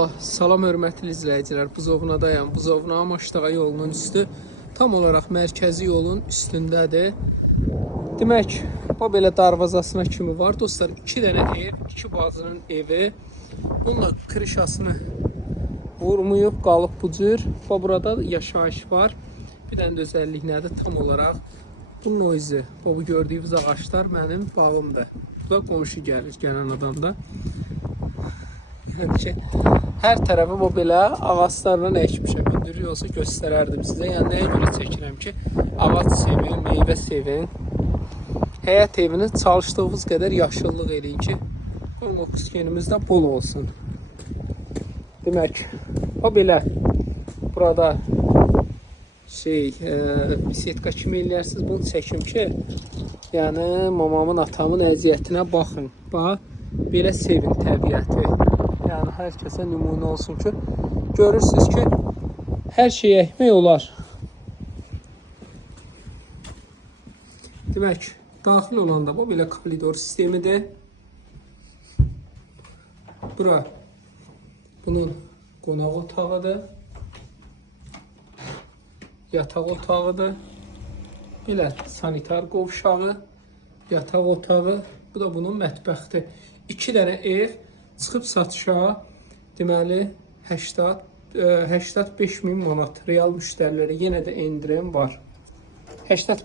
Allah, salam hörmətli izləyicilər. Buzovnadayam. Buzovna Amaşdağa yolunun üstü tam olaraq mərkəzi yolun üstündədir. Demək, bu belə darvazasına kimi var. Dostlar, 2 dənə ev, 2 bacının evi. Bununla krişasını vurmayıb, qalıb bu cür. Burada yaşayış var. Bir dənə də özəllik nədir? Tam olaraq bu noizi, bu gördüyünüz ağaçlar mənim bağımdır. Bu da qonşu gəlir, gələn adamda. Yəni ki, hər tərəfi bu belə ağaclarla əkmişəm. Hündürlük olsa göstərərdim sizə. Yəni nəyə görə çəkirəm ki, ağac sevin, meyvə sevin. Həyət evini çalışdığınız qədər yaşıllıq eləyin ki, qum oksigenimiz də bol olsun. Demək, o belə burada bisetka kimi eləyirsiniz. Bunu çəkim ki, yəni mamamın, atamın əziyyətinə baxın. Bax, belə sevin təbiəti. Yəni hər kəsə nümunə olsun ki, görürsünüz ki, hər şeyi əkmək olar. Demək, daxil olanda bu belə koridor sistemidir. Bura bunun qonaq otağıdır. Yataq otağıdır. Belə sanitar qovşağı, yataq otağı. Bu da bunun mətbəxdir. 2 dənə ev çıxıb satışa, deməli 85.000 manat real müştərilərə yenə də endirim var.